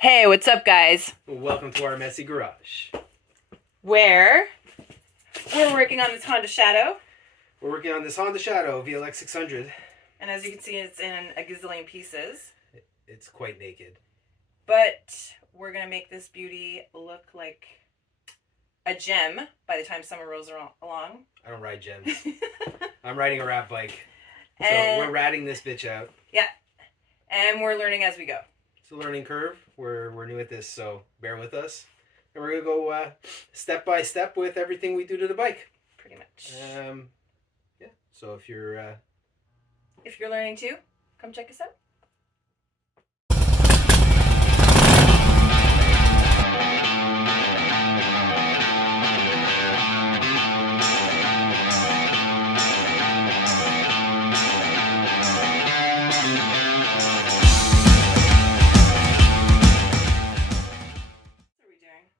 Hey, what's up, guys? Welcome to our messy garage. Where we're working on this Honda Shadow. We're working on this Honda Shadow VLX600. And as you can see, it's in a gazillion pieces. It's quite naked. But we're going to make this beauty look like a gem by the time summer rolls along. I don't ride gems. I'm riding a rat bike. So And we're ratting this bitch out. yeah. And we're learning as we go. It's a learning curve. We're new at this, so bear with us. And we're going to go step by step with everything we do to the bike. Pretty much. Yeah. So if you're learning too, come check us out.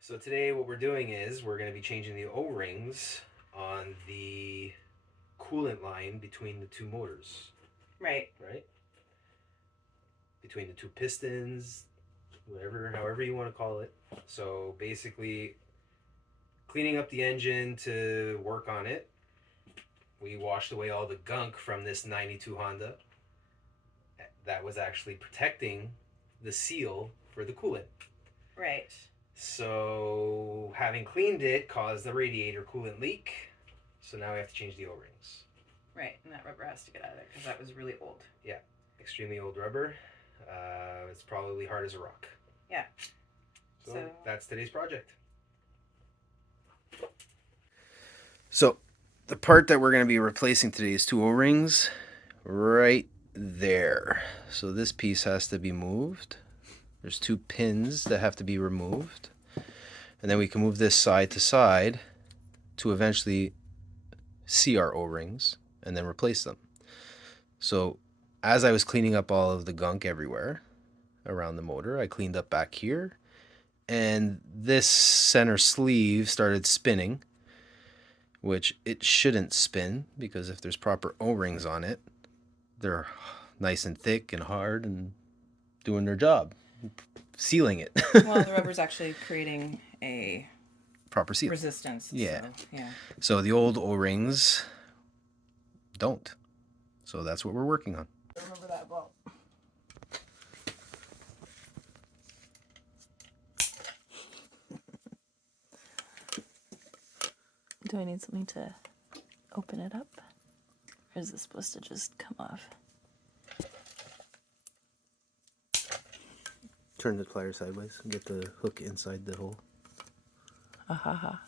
So today what we're doing is we're going to be changing the O-rings on the coolant line between the two motors. Right. Between the two pistons, however you want to call it. So basically cleaning up the engine to work on it. We washed away all the gunk from this 92 Honda that was actually protecting the seal for the coolant. Right. So having cleaned it caused the radiator coolant leak. So now we have to change the O-rings. Right, and that rubber has to get out of there because that was really old. Yeah, extremely old rubber. It's probably hard as a rock. Yeah. So that's today's project. So the part that we're going to be replacing today is two O-rings right there. So this piece has to be moved. There's two pins that have to be removed. And then we can move this side to side to eventually see our O-rings and then replace them. So as I was cleaning up all of the gunk everywhere around the motor, I cleaned up back here. And this center sleeve started spinning, which it shouldn't spin because if there's proper O-rings on it, they're nice and thick and hard and doing their job. Sealing it. Well, the rubber's actually creating a proper seal. Resistance. Yeah. So, yeah. So the old O-rings don't. So that's what we're working on. Remember that bolt. Do I need something to open it up? Or is this supposed to just come off? Turn the pliers sideways and get the hook inside the hole. Ahaha.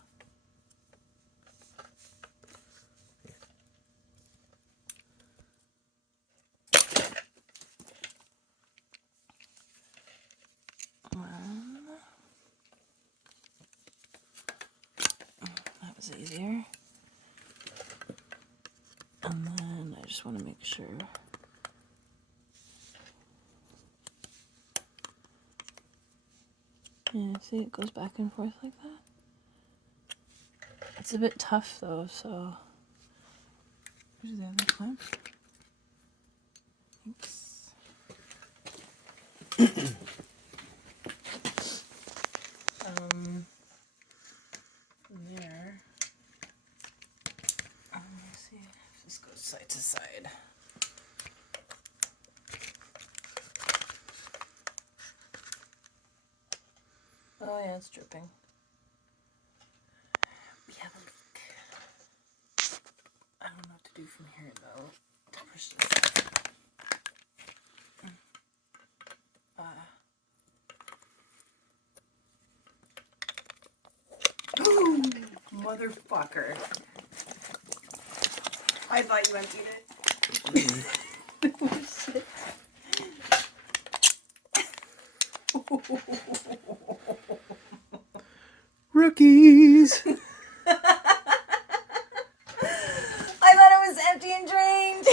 That was easier. And then I just want to make sure. Yeah, see, it goes back and forth like that. It's a bit tough though, so. Where's the other clamp? Thanks. There. Let me see if this goes side to side. Oh yeah, it's dripping. We have a leak. I don't know what to do from here though. To push this Ooh, motherfucker. I thought you emptied it. Oh, shit. Rookies! I thought it was empty and drained.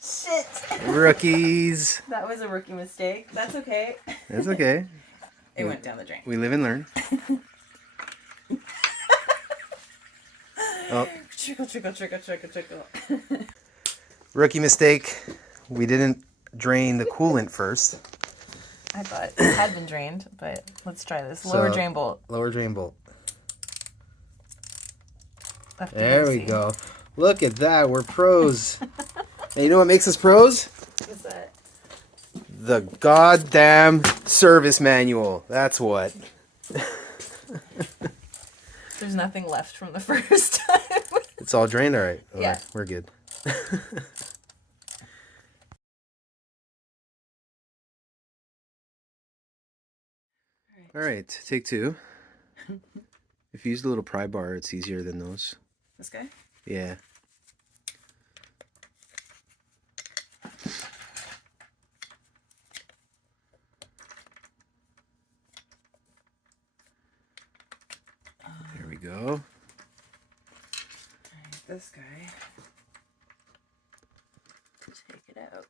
Shit. Rookies! That was a rookie mistake. That's okay. That's okay. It went down the drain. We live and learn. Oh. Trickle, trickle, trickle, trickle, trickle. Rookie mistake. We didn't drain the coolant first. I thought it had been drained, but let's try this. Lower So, drain bolt. Lower drain bolt. Lefty There we loosey. go. Look at that. We're pros. And you know what makes us pros? What's that? The goddamn service manual. That's what. There's nothing left from the first time. It's all drained, all right. All Yeah. right, we're good. All right, take two. If you use the little pry bar, it's easier than those. This guy? Yeah. There we go. This guy. Take it out.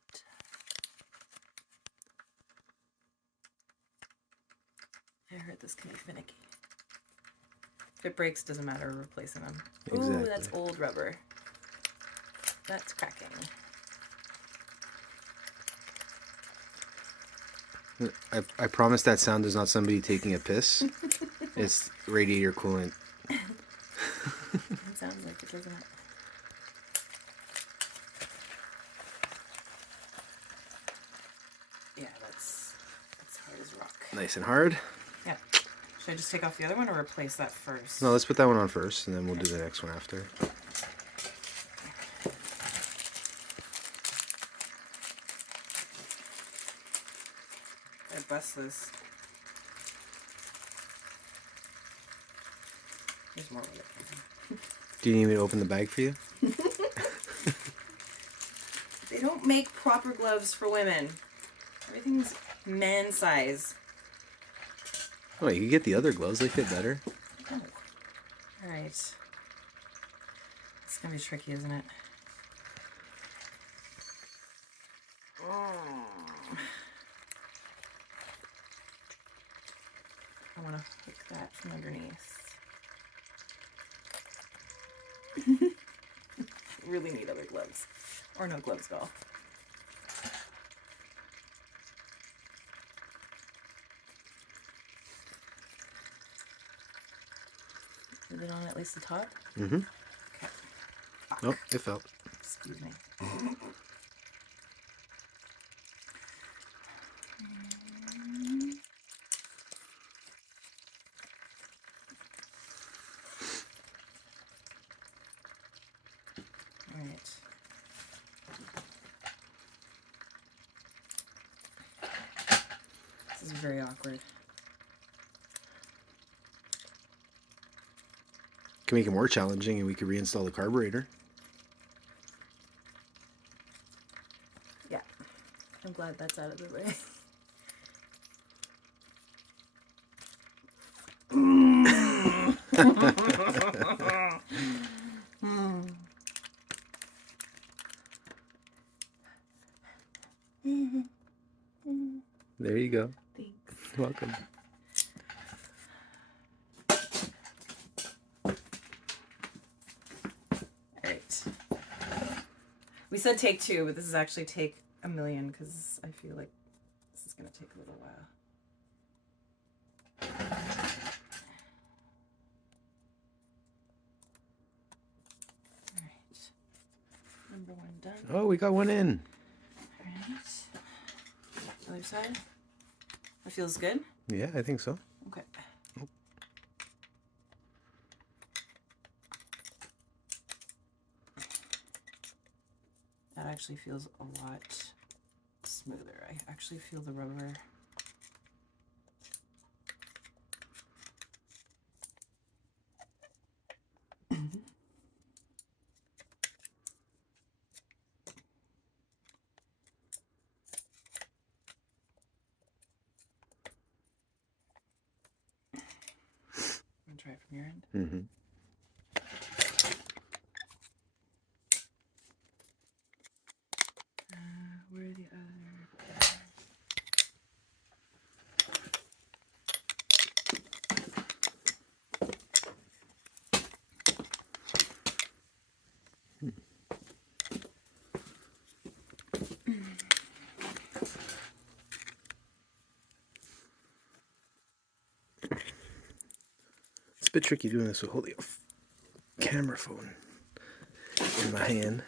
I heard this can be finicky. If it breaks, doesn't matter. We're replacing them. Exactly. Ooh, that's old rubber. That's cracking. I promise that sound is not somebody taking a piss. It's radiator coolant. It sounds like it, doesn't it? Yeah, that's hard as rock. Nice and hard. Yeah. Should I just take off the other one or replace that first? No, let's put that one on first, and then we'll do the next one after. I bust this. There's more of it. Do you need me to open the bag for you? They don't make proper gloves for women. Everything's man size. Oh, you can get the other gloves. They fit better. Oh. All right. It's gonna be tricky, isn't it? I want to hook that from underneath. Really need other gloves. Or no gloves at all. Is it on at least the top? Mm-hmm. Okay. Nope, it fell. Excuse me. All right. This is very awkward. Can make it more challenging, and we could reinstall the carburetor. Yeah. I'm glad that's out of the way. There you go. Thanks. Welcome. Alright. We said take two, but this is actually take a million because I feel like this is going to take a little while. Alright. Number one done. Oh, we got one in. Alright. Other side. That feels good? Yeah, I think so. Okay. That actually feels a lot smoother. I actually feel the rubber. I'm gonna try it from your end. Mm-hmm. Where are the other? a bit tricky doing this with holding a camera phone in my hand.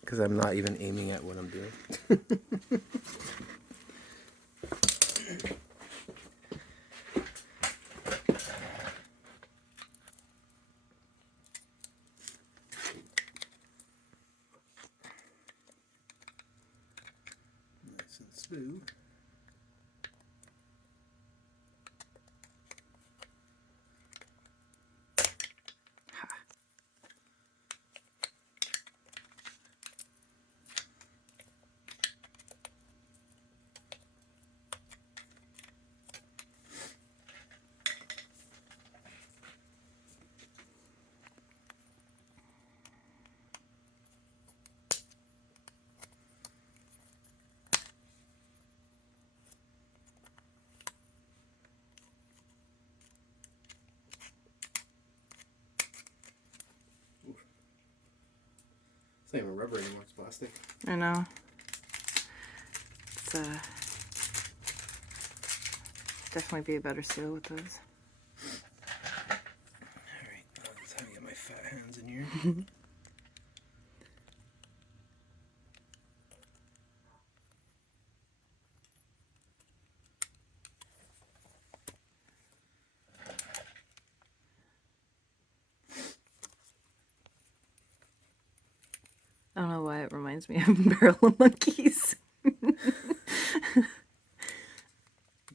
Because I'm not even aiming at what I'm doing. Nice and smooth. It's not even rubber anymore, it's plastic. I know. It's definitely be a better seal with those. Alright, that's how I get my fat hands in here. I don't know why it reminds me of Barrel of Monkeys. Does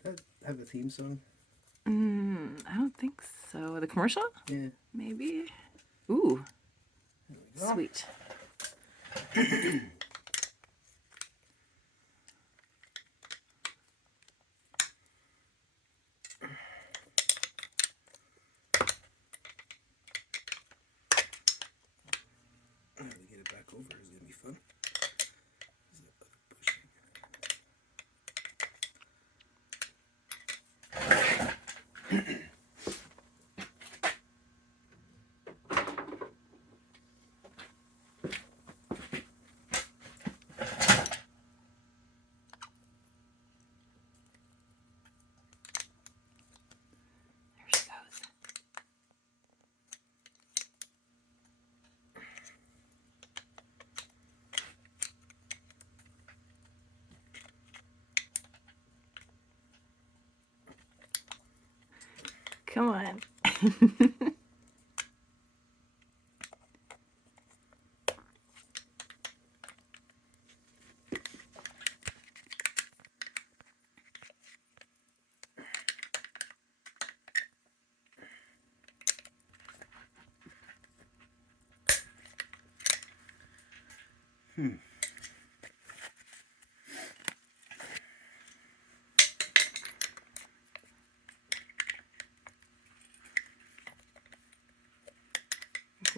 that have a theme song? I don't think so. The commercial? Yeah. Maybe. Ooh, There we go. sweet. How to get it back over is going to be fun. Is that other bushing? There she goes. Come on.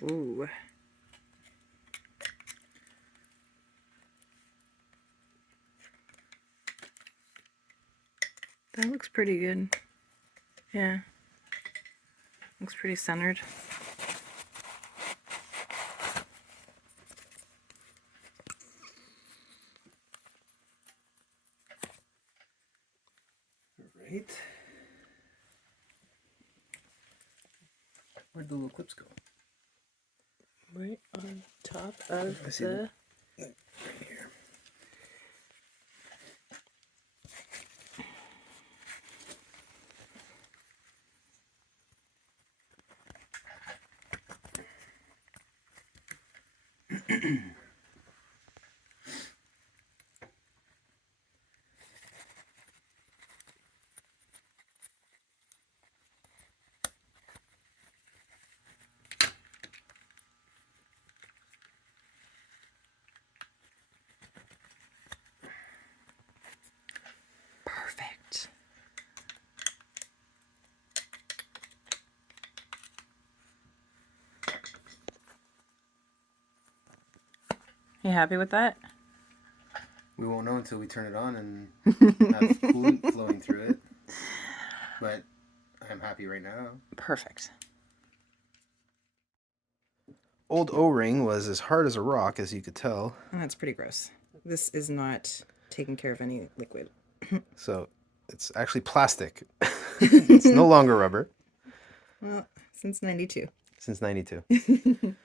Ooh. That looks pretty good. Yeah. Looks pretty centered. Right. Where'd the little clips go? Right on top of I see the... Right here. Perfect. You happy with that? We won't know until we turn it on and have coolant flowing through it. But I'm happy right now. Perfect. Old O-ring was as hard as a rock, as you could tell. Oh, that's pretty gross. This is not taking care of any liquid. So it's actually plastic. It's no longer rubber Well, since 92. since 92.